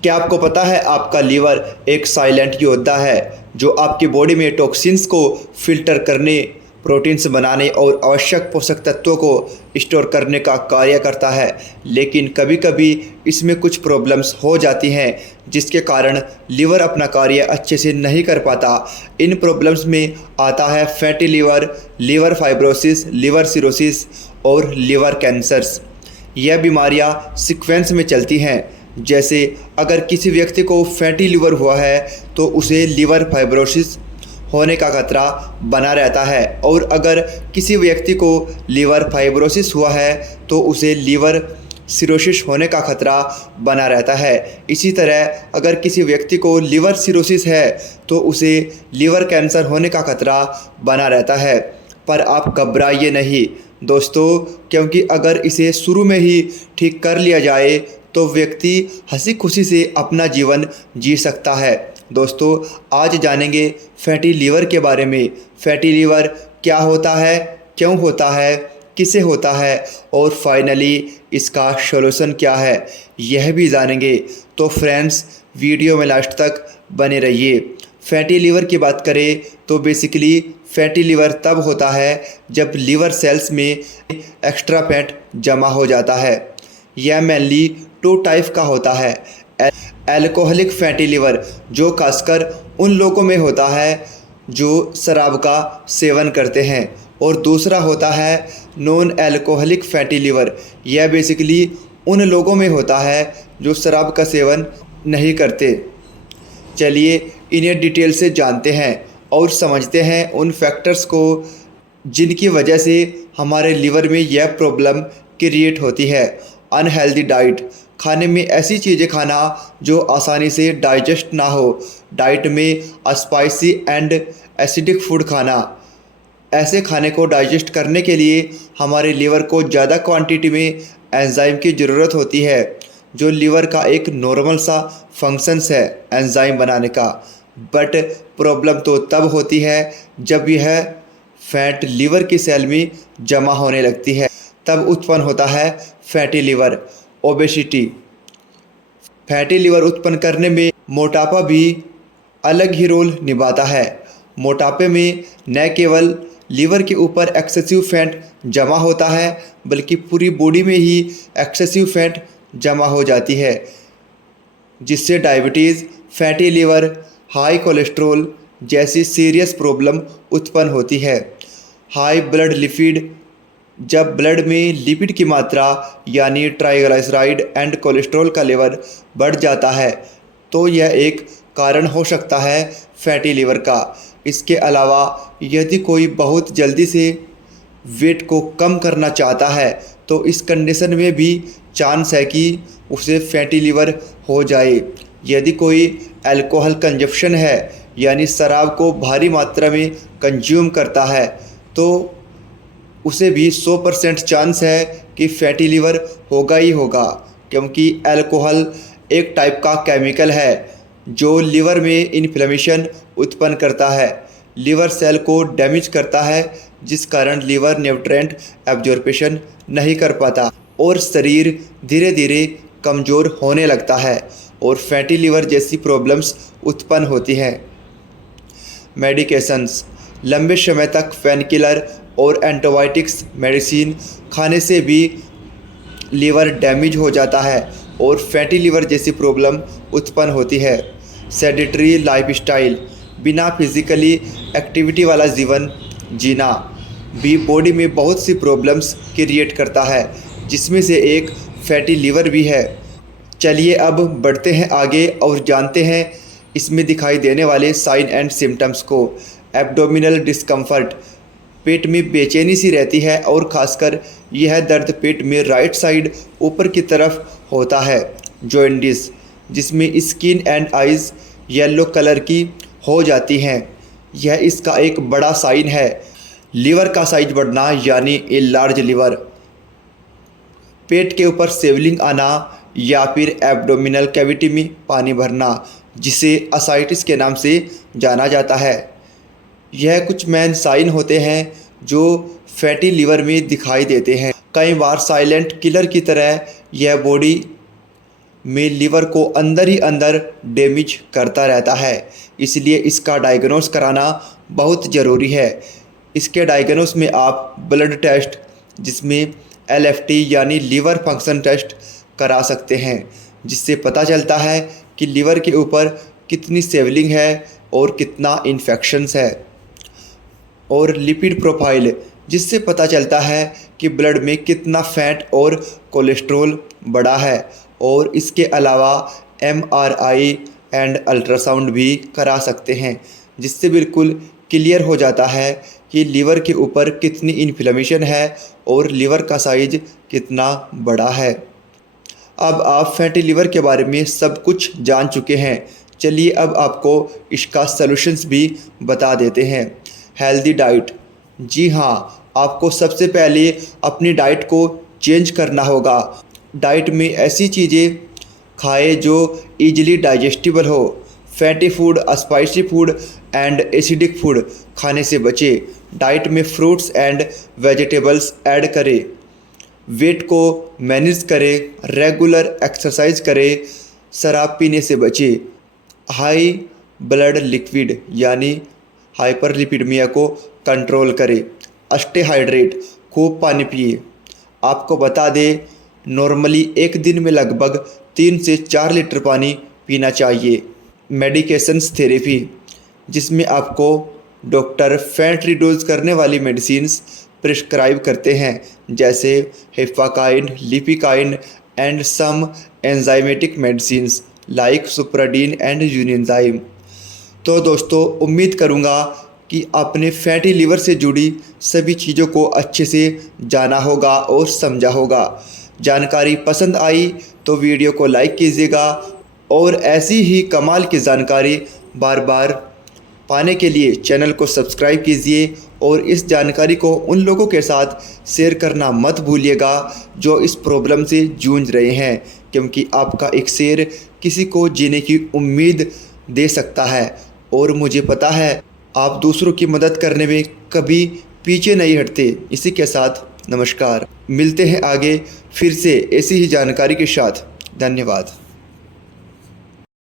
क्या आपको पता है आपका लीवर एक साइलेंट योद्धा है जो आपकी बॉडी में टॉक्सिन्स को फिल्टर करने, प्रोटीन्स बनाने और आवश्यक पोषक तत्वों को स्टोर करने का कार्य करता है। लेकिन कभी कभी इसमें कुछ प्रॉब्लम्स हो जाती हैं जिसके कारण लीवर अपना कार्य अच्छे से नहीं कर पाता। इन प्रॉब्लम्स में आता है fatty liver, liver fibrosis, liver cirrhosis और लीवर कैंसर्स। यह बीमारियां सीक्वेंस में चलती हैं। जैसे अगर किसी व्यक्ति को फैटी लीवर हुआ है तो उसे लीवर फाइब्रोसिस होने का खतरा बना रहता है, और अगर किसी व्यक्ति को लीवर फाइब्रोसिस हुआ है तो उसे लीवर सिरोसिस होने का खतरा बना रहता है। इसी तरह अगर किसी व्यक्ति को लीवर सिरोसिस है तो उसे लीवर कैंसर होने का खतरा बना रहता है। पर आप घबराइए नहीं दोस्तों, क्योंकि अगर इसे शुरू में ही ठीक कर लिया जाए तो व्यक्ति हंसी खुशी से अपना जीवन जी सकता है। दोस्तों, आज जानेंगे फैटी लीवर के बारे में। फैटी लीवर क्या होता है, क्यों होता है, किसे होता है और फाइनली इसका सॉल्यूशन क्या है, यह भी जानेंगे। तो फ्रेंड्स, वीडियो में लास्ट तक बने रहिए। फैटी लीवर की बात करें तो बेसिकली फैटी लीवर तब होता है जब लीवर सेल्स में एक्स्ट्रा फैट जमा हो जाता है। यह मेनली 2 टाइप का होता है। एल्कोहलिक फैटी लीवर, जो खासकर उन लोगों में होता है जो शराब का सेवन करते हैं, और दूसरा होता है नॉन एल्कोहलिक फैटी लीवर। यह बेसिकली उन लोगों में होता है जो शराब का सेवन नहीं करते। चलिए इन्हें डिटेल से जानते हैं और समझते हैं उन फैक्टर्स को जिनकी वजह से हमारे लीवर में यह प्रॉब्लम क्रिएट होती है। अनहेल्दी डाइट, खाने में ऐसी चीज़ें खाना जो आसानी से डाइजेस्ट ना हो। डाइट में स्पाइसी एंड एसिडिक फूड खाना। ऐसे खाने को डाइजेस्ट करने के लिए हमारे लीवर को ज़्यादा क्वांटिटी में एंजाइम की ज़रूरत होती है, जो लीवर का एक नॉर्मल सा फंक्शंस है एंजाइम बनाने का। बट प्रॉब्लम तो तब होती है जब यह फैट लीवर की सेल में जमा होने लगती है, तब उत्पन्न होता है fatty liver. Obesity, fatty liver उत्पन्न करने में मोटापा भी अलग ही रोल निभाता है। मोटापे में न केवल लीवर के ऊपर एक्सेसिव फैट जमा होता है बल्कि पूरी बॉडी में ही एक्सेसिव फैट जमा हो जाती है, जिससे diabetes, fatty liver, high cholesterol जैसी सीरियस प्रॉब्लम उत्पन्न होती है। हाई ब्लड लिपिड, जब ब्लड में लिपिड की मात्रा यानी ट्राइग्लिसराइड एंड कोलेस्ट्रॉल का लेवल बढ़ जाता है तो यह एक कारण हो सकता है फैटी लीवर का। इसके अलावा यदि कोई बहुत जल्दी से वेट को कम करना चाहता है तो इस कंडीशन में भी चांस है कि उसे फैटी लीवर हो जाए। यदि कोई अल्कोहल कंजप्शन है यानी शराब को भारी मात्रा में कंज्यूम करता है तो उसे भी 100% चांस है कि फैटी लीवर होगा ही होगा, क्योंकि अल्कोहल एक टाइप का केमिकल है जो लीवर में इन्फ्लेमेशन उत्पन्न करता है, लीवर सेल को डैमेज करता है, जिस कारण लीवर न्यूट्रिएंट एब्जॉर्प्शन नहीं कर पाता और शरीर धीरे धीरे कमज़ोर होने लगता है और फैटी लीवर जैसी प्रॉब्लम्स उत्पन्न होती हैं। मेडिकेशंस, लंबे समय तक पेनकिलर और एंटीबायोटिक्स मेडिसिन खाने से भी लीवर डैमेज हो जाता है और फैटी लीवर जैसी प्रॉब्लम उत्पन्न होती है। सेडेंटरी लाइफस्टाइल, बिना फिजिकली एक्टिविटी वाला जीवन जीना भी बॉडी में बहुत सी प्रॉब्लम्स क्रिएट करता है, जिसमें से एक फैटी लीवर भी है। चलिए अब बढ़ते हैं आगे और जानते हैं इसमें दिखाई देने वाले साइन एंड सिम्टम्स को। एब्डोमिनल डिस्कम्फर्ट, पेट में बेचैनी सी रहती है और खासकर यह दर्द पेट में राइट साइड ऊपर की तरफ होता है। जॉन्डिस, जिसमें skin and eyes yellow colour की हो जाती हैं, यह इसका एक बड़ा साइन है। लीवर का साइज बढ़ना यानी ए लार्ज लीवर। पेट के ऊपर स्वेलिंग आना या फिर एब्डोमिनल कैविटी में पानी भरना, जिसे असाइटिस के नाम से जाना जाता है। यह कुछ मेन साइन होते हैं जो फैटी लीवर में दिखाई देते हैं। कई बार साइलेंट किलर की तरह यह बॉडी में लीवर को अंदर ही अंदर डैमेज करता रहता है, इसलिए इसका डायग्नोस कराना बहुत ज़रूरी है। इसके डायग्नोस में आप ब्लड टेस्ट जिसमें LFT यानी लीवर फंक्शन टेस्ट करा सकते हैं, जिससे पता चलता है कि लीवर के ऊपर कितनी स्वेलिंग है और कितना इन्फेक्शंस है। और लिपिड प्रोफाइल, जिससे पता चलता है कि ब्लड में कितना फैट और कोलेस्ट्रॉल बढ़ा है। और इसके अलावा MRI एंड अल्ट्रासाउंड भी करा सकते हैं, जिससे बिल्कुल क्लियर हो जाता है कि लीवर के ऊपर कितनी इन्फ्लेमेशन है और लीवर का साइज कितना बड़ा है। अब आप फैटी लीवर के बारे में सब कुछ जान चुके हैं। चलिए अब आपको इसका सॉल्यूशंस भी बता देते हैं। हेल्दी डाइट, जी हाँ, आपको सबसे पहले अपनी डाइट को चेंज करना होगा। डाइट में ऐसी चीज़ें खाएं जो इजीली डाइजेस्टिबल हो। Fatty food, spicy food and acidic food खाने से बचें। डाइट में फ्रूट्स एंड वेजिटेबल्स ऐड करें। वेट को मैनेज करें। रेगुलर एक्सरसाइज करें। शराब पीने से बचें। हाई ब्लड लिक्विड यानी हाइपरलिपिडेमिया को कंट्रोल करें। स्टे हाइड्रेट, खूब पानी पिए। आपको बता दें, नॉर्मली एक दिन में लगभग 3 से 4 लीटर पानी पीना चाहिए। मेडिकेशंस थेरेपी, जिसमें आपको डॉक्टर फैट रिड्यूस करने वाली मेडिसिन्स प्रिस्क्राइब करते हैं, जैसे हेपाकाइन, लिपिकाइन and some enzymatic medicines like Supradyn and Unienzyme. तो दोस्तों, उम्मीद करूँगा कि आपने फैटी लीवर से जुड़ी सभी चीज़ों को अच्छे से जाना होगा और समझा होगा। जानकारी पसंद आई तो वीडियो को लाइक कीजिएगा और ऐसी ही कमाल की जानकारी बार बार पाने के लिए चैनल को सब्सक्राइब कीजिए और इस जानकारी को उन लोगों के साथ शेयर करना मत भूलिएगा जो इस प्रॉब्लम से जूझ रहे हैं, क्योंकि आपका एक शेयर किसी को जीने की उम्मीद दे सकता है। और मुझे पता है आप दूसरों की मदद करने में कभी पीछे नहीं हटते। इसी के साथ नमस्कार, मिलते हैं आगे फिर से ऐसी ही जानकारी के साथ। धन्यवाद।